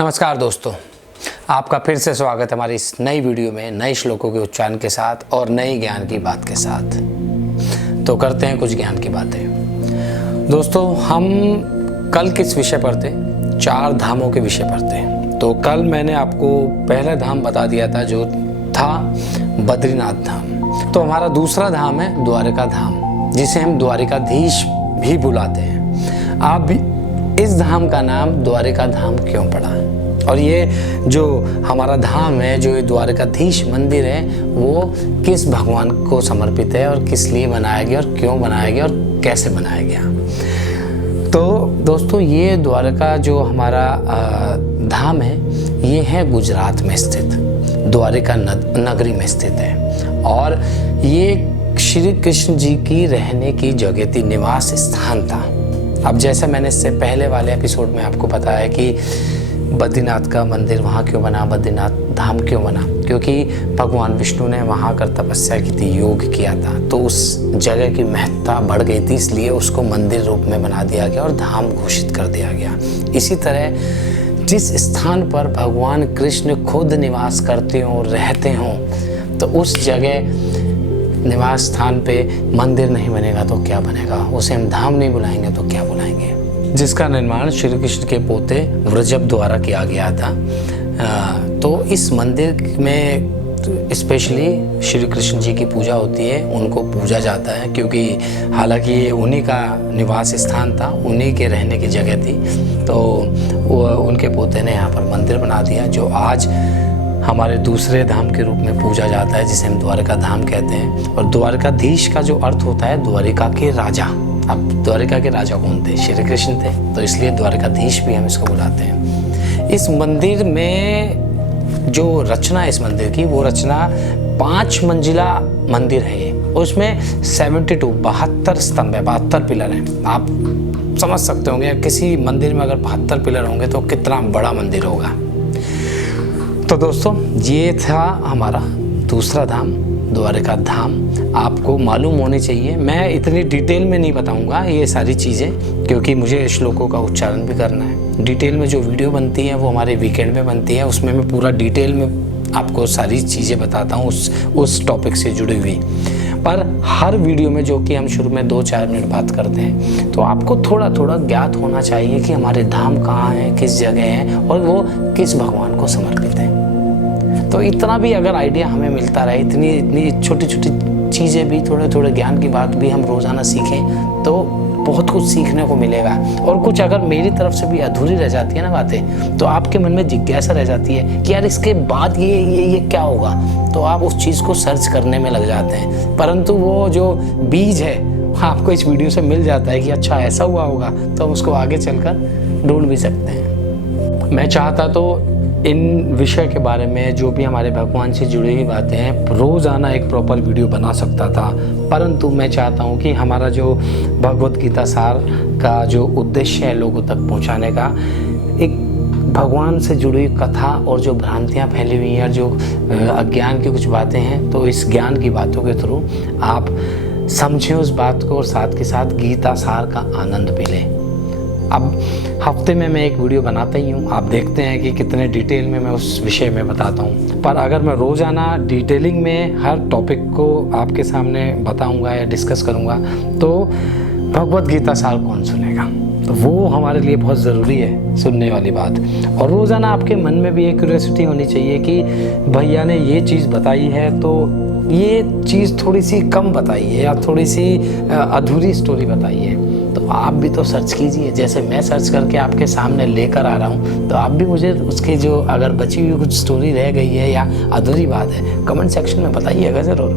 नमस्कार दोस्तों, आपका फिर से स्वागत है हमारी इस नई वीडियो में नए श्लोकों के उच्चारण के साथ और नई ज्ञान की बात के साथ। तो करते हैं कुछ ज्ञान की बातें। दोस्तों, हम कल किस विषय पर थे? 4 धामों के विषय पर थे। तो कल मैंने आपको पहला धाम बता दिया था जो था बद्रीनाथ धाम। तो हमारा दूसरा धाम है द्वारका धाम, जिसे हम द्वारिकाधीश भी बुलाते हैं। आप इस धाम का नाम द्वारिका धाम क्यों पड़ा? और ये जो हमारा धाम है, जो ये द्वारिकाधीश मंदिर है, वो किस भगवान को समर्पित है और किस लिए बनाया गया और क्यों बनाया गया और कैसे बनाया गया? तो दोस्तों, ये द्वारका जो हमारा धाम है, ये है गुजरात में स्थित, द्वारिका नगरी में स्थित है। और ये श्री कृष्ण जी की रहने की जगह थी, निवास स्थान था। अब जैसे मैंने इससे पहले वाले एपिसोड में आपको बताया कि बद्रीनाथ का मंदिर वहाँ क्यों बना, बद्रीनाथ धाम क्यों बना, क्योंकि भगवान विष्णु ने वहाँ कर तपस्या की थी, योग किया था, तो उस जगह की महत्ता बढ़ गई थी, इसलिए उसको मंदिर रूप में बना दिया गया और धाम घोषित कर दिया गया। इसी तरह जिस स्थान पर भगवान कृष्ण खुद निवास करते हों, रहते हों, तो उस जगह निवास स्थान पे मंदिर नहीं बनेगा तो क्या बनेगा? उसे हम धाम नहीं बुलाएंगे तो क्या बुलाएंगे? जिसका निर्माण श्री कृष्ण के पोते वृषभ द्वारा किया गया था। तो इस मंदिर में स्पेशली श्री कृष्ण जी की पूजा होती है, उनको पूजा जाता है, क्योंकि हालांकि ये उन्हीं का निवास स्थान था, उन्हीं के रहने की जगह थी। तो वो उनके पोते ने यहाँ पर मंदिर बना दिया, जो आज हमारे दूसरे धाम के रूप में पूजा जाता है, जिसे हम द्वारका धाम कहते हैं। और द्वारकाधीश का जो अर्थ होता है द्वारिका के राजा। अब द्वारिका के राजा कौन थे? श्री कृष्ण थे, तो इसलिए द्वारकाधीश भी हम इसको बुलाते हैं। इस मंदिर में जो रचना है इस मंदिर की, वो रचना 5 मंजिला मंदिर है ये। उसमें 72 स्तंभ है, 72 पिलर हैं। आप समझ सकते होंगे किसी मंदिर में अगर 72 पिलर होंगे तो कितना बड़ा मंदिर होगा। तो दोस्तों, ये था हमारा दूसरा धाम, द्वारका धाम। आपको मालूम होनी चाहिए, मैं इतनी डिटेल में नहीं बताऊंगा ये सारी चीज़ें, क्योंकि मुझे श्लोकों का उच्चारण भी करना है। डिटेल में जो वीडियो बनती है वो हमारे वीकेंड में बनती है, उसमें मैं पूरा डिटेल में आपको सारी चीज़ें बताता हूँ उस टॉपिक से जुड़ी हुई। पर हर वीडियो में जो कि हम शुरू में 2-4 मिनट बात करते हैं, तो आपको थोड़ा थोड़ा ज्ञात होना चाहिए कि हमारे धाम कहाँ है, किस जगह है और वो किस भगवान को समर्पित है। तो इतना भी अगर आइडिया हमें मिलता रहे, इतनी छोटी छोटी चीज़ें भी, थोड़े ज्ञान की बात भी हम रोज़ाना सीखें, तो बहुत कुछ सीखने को मिलेगा। और कुछ अगर मेरी तरफ से भी अधूरी रह जाती है ना बातें, तो आपके मन में जिज्ञासा रह जाती है कि यार इसके बाद ये क्या होगा, तो आप उस चीज़ को सर्च करने में लग जाते हैं। परंतु वो जो बीज है आपको इस वीडियो से मिल जाता है कि अच्छा ऐसा हुआ होगा, तो हम उसको आगे चलकर ढूंढ भी सकते हैं। मैं चाहता तो इन विषय के बारे में, जो भी हमारे भगवान से जुड़ी हुई बातें हैं, रोज़ाना एक प्रॉपर वीडियो बना सकता था, परंतु मैं चाहता हूं कि हमारा जो भगवत गीता सार का जो उद्देश्य है लोगों तक पहुंचाने का, एक भगवान से जुड़ी हुई कथा और जो भ्रांतियां फैली हुई हैं और जो अज्ञान की कुछ बातें हैं, तो इस ज्ञान की बातों के थ्रू आप समझें उस बात को और साथ के साथ गीता सार का आनंद भी लें। अब हफ्ते में मैं एक वीडियो बनाता ही हूँ, आप देखते हैं कि कितने डिटेल में मैं उस विषय में बताता हूँ। पर अगर मैं रोज़ाना डिटेलिंग में हर टॉपिक को आपके सामने बताऊँगा या डिस्कस करूँगा, तो भगवत गीता सार कौन सुनेगा? तो वो हमारे लिए बहुत ज़रूरी है सुनने वाली बात। और रोज़ाना आपके मन में भी एक क्यूरियोसिटी होनी चाहिए कि भैया ने ये चीज़ बताई है, तो ये चीज़ थोड़ी सी कम बताई है या थोड़ी सी अधूरी स्टोरी बताई है, तो आप भी तो सर्च कीजिए। जैसे मैं सर्च करके आपके सामने लेकर आ रहा हूँ, तो आप भी मुझे उसकी जो अगर बची हुई कुछ स्टोरी रह गई है या अधूरी बात है, कमेंट सेक्शन में बताइएगा ज़रूर।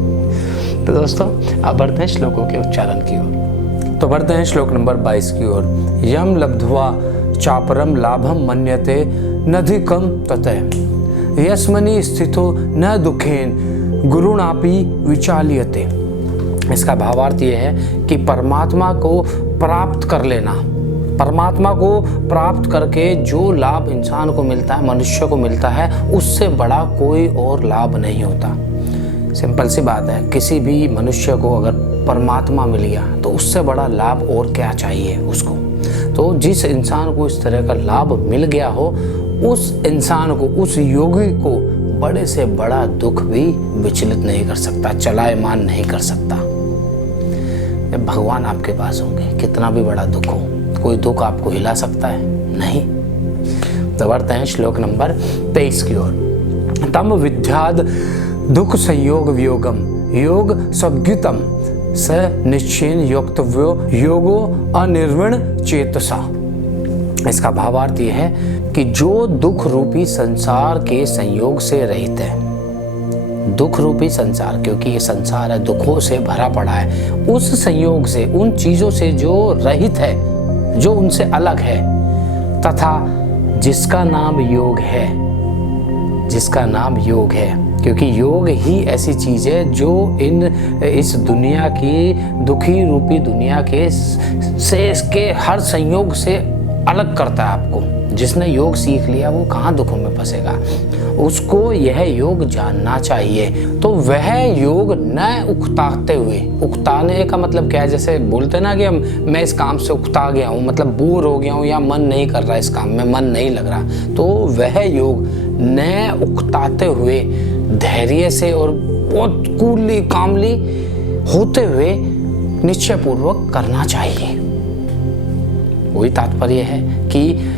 तो दोस्तों, अब बढ़ते हैं श्लोकों के उच्चारण की ओर। तो बढ़ते हैं श्लोक नंबर 22 की ओर। यम लब्ध्वा चापरम लाभम मन्यते नधिकम ततः यस्मनि स्थितो न दुखेन गुरुणापि विचाल्यते। इसका भावार्थ ये है कि परमात्मा को प्राप्त कर लेना, परमात्मा को प्राप्त करके जो लाभ इंसान को मिलता है, मनुष्य को मिलता है, उससे बड़ा कोई और लाभ नहीं होता। सिंपल सी बात है, किसी भी मनुष्य को अगर परमात्मा मिल गया तो उससे बड़ा लाभ और क्या चाहिए उसको। तो जिस इंसान को इस तरह का लाभ मिल गया हो, उस इंसान को, उस योगी को बड़े से बड़ा दुख भी विचलित नहीं कर सकता, चलायमान नहीं कर सकता। भगवान आपके पास होंगे, कितना भी बड़ा दुख हो, कोई दुख आपको हिला सकता है? नहीं। तो बढ़ते हैं श्लोक नंबर 23 की ओर। तम विद्याद दुख संयोग वियोगम योग सद्युतम स निश्चयन योक्तव्यो योगो अनिर्विण चेतसा। इसका भावार्थ यह है कि जो दुख रूपी संसार के संयोग से रहित है, दुख रूपी संसार, क्योंकि ये संसार है दुखों से भरा पड़ा है, उस संयोग से, उन चीजों से जो रहित है, जो उनसे अलग है, तथा जिसका नाम योग है, जिसका नाम योग है, क्योंकि योग ही ऐसी चीज है जो इस दुनिया की, दुखी रूपी दुनिया के हर संयोग से अलग करता है आपको। जिसने योग सीख लिया वो कहाँ दुखों में फंसेगा, उसको यह योग जानना चाहिए। तो वह योग न उकताते हुए, उकताने का मतलब क्या है, जैसे बोलते ना कि मैं इस काम से उकता गया हूँ, मतलब बोर हो गया हूँ या मन नहीं कर रहा, इस काम में मन नहीं लग रहा, तो वह योग न उकताते हुए धैर्य से और बहुत कूलली कामली होते हुए निश्चय पूर्वक करना चाहिए। वही तात्पर्य है कि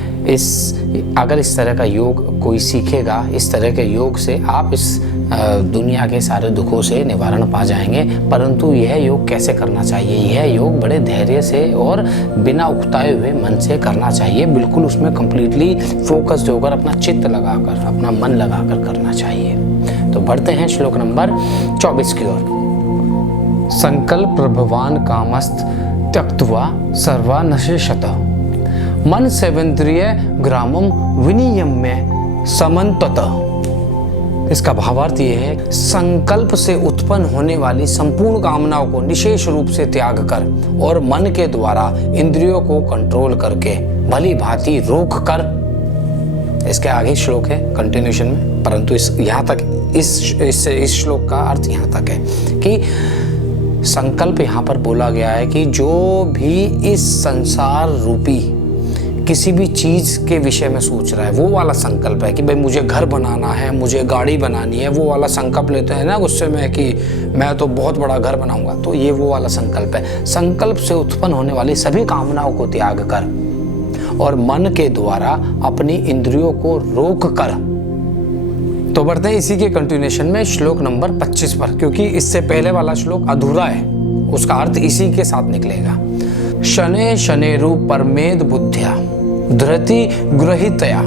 अगर इस तरह का योग कोई सीखेगा, इस तरह के योग से आप इस दुनिया के सारे दुखों से निवारण पा जाएंगे। परंतु यह योग कैसे करना चाहिए? यह योग बड़े धैर्य से और बिना उकताए हुए मन से करना चाहिए, बिल्कुल उसमें कंप्लीटली फोकस्ड होकर, अपना चित्त लगाकर, अपना मन लगाकर करना चाहिए। तो बढ़ते हैं श्लोक नंबर 24 की ओर। संकल्प प्रभवान कामस्त त्यक्त्वा सर्वानशेषतः मन सेवेंद्रिय ग्रामम विनियम्य समन्ततः। इसका भावार्थ ये है, संकल्प से उत्पन्न होने वाली संपूर्ण कामनाओं को निशेष रूप से त्याग कर और मन के द्वारा इंद्रियों को कंट्रोल करके भली भांति रोक कर। इसके आगे श्लोक है कंटिन्यूशन में, परंतु यहाँ तक इस श्लोक का अर्थ यहाँ तक है कि संकल्प यहाँ पर बोला गया है कि जो भी इस संसार रूपी किसी भी चीज के विषय में सोच रहा है, वो वाला संकल्प है कि भाई मुझे घर बनाना है, मुझे गाड़ी बनानी है, वो वाला संकल्प लेते हैं ना गुस्से में कि मैं तो बहुत बड़ा घर बनाऊंगा, तो ये वो वाला संकल्प है। संकल्प से उत्पन्न होने वाली सभी कामनाओं को त्याग कर और मन के द्वारा अपनी इंद्रियों को रोक कर। तो बढ़ते हैं इसी के कंटिन्यूएशन में श्लोक नंबर 25 पर, क्योंकि इससे पहले वाला श्लोक अधूरा है, उसका अर्थ इसी के साथ निकलेगा। शने शनेरु परमेद बुद्ध्या धृति गृहीतया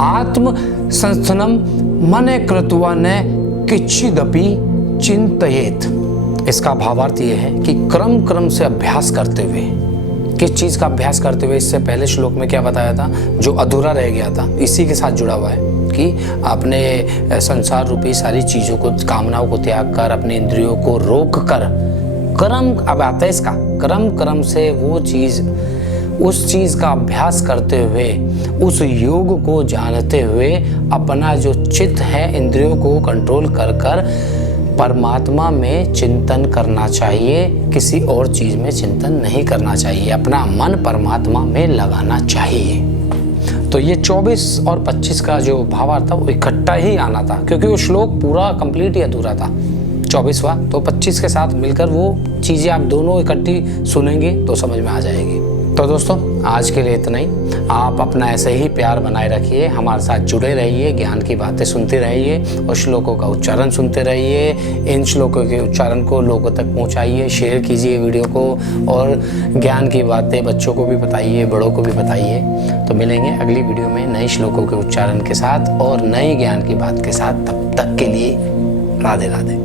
आत्म संस्थनम मने कृत्वा न किच्चिदपि चिंतयेत। इसका भावार्थ यह है कि क्रम क्रम से अभ्यास करते हुए, किस चीज का अभ्यास करते हुए, इससे पहले श्लोक में क्या बताया था, जो अधूरा रह गया था, इसी के साथ जुड़ा हुआ है कि अपने संसार रूपी सारी चीजों को, कामनाओं को त्याग कर, अपनी इंद्रियों को रोक कर, क्रम, अब आता है इसका, क्रम क्रम से वो चीज, उस चीज का अभ्यास करते हुए, उस योग को जानते हुए अपना जो चित्त है, इंद्रियों को कंट्रोल कर कर परमात्मा में चिंतन करना चाहिए, किसी और चीज में चिंतन नहीं करना चाहिए, अपना मन परमात्मा में लगाना चाहिए। तो ये 24 और 25 का जो भावार्थ था वो इकट्ठा ही आना था, क्योंकि वो श्लोक पूरा कंप्लीट ही अधूरा था 24वां, तो 25 के साथ मिलकर वो चीज़ें आप दोनों इकट्ठी सुनेंगे तो समझ में आ जाएगी। तो दोस्तों आज के लिए इतना ही। आप अपना ऐसे ही प्यार बनाए रखिए, हमारे साथ जुड़े रहिए, ज्ञान की बातें सुनते रहिए और श्लोकों का उच्चारण सुनते रहिए। इन श्लोकों के उच्चारण को लोगों तक पहुंचाइए, शेयर कीजिए वीडियो को, और ज्ञान की बातें बच्चों को भी बताइए, बड़ों को भी बताइए। तो मिलेंगे अगली वीडियो में नए श्लोकों के उच्चारण के साथ और नए ज्ञान की बात के साथ। तब तक के लिए राधे राधे।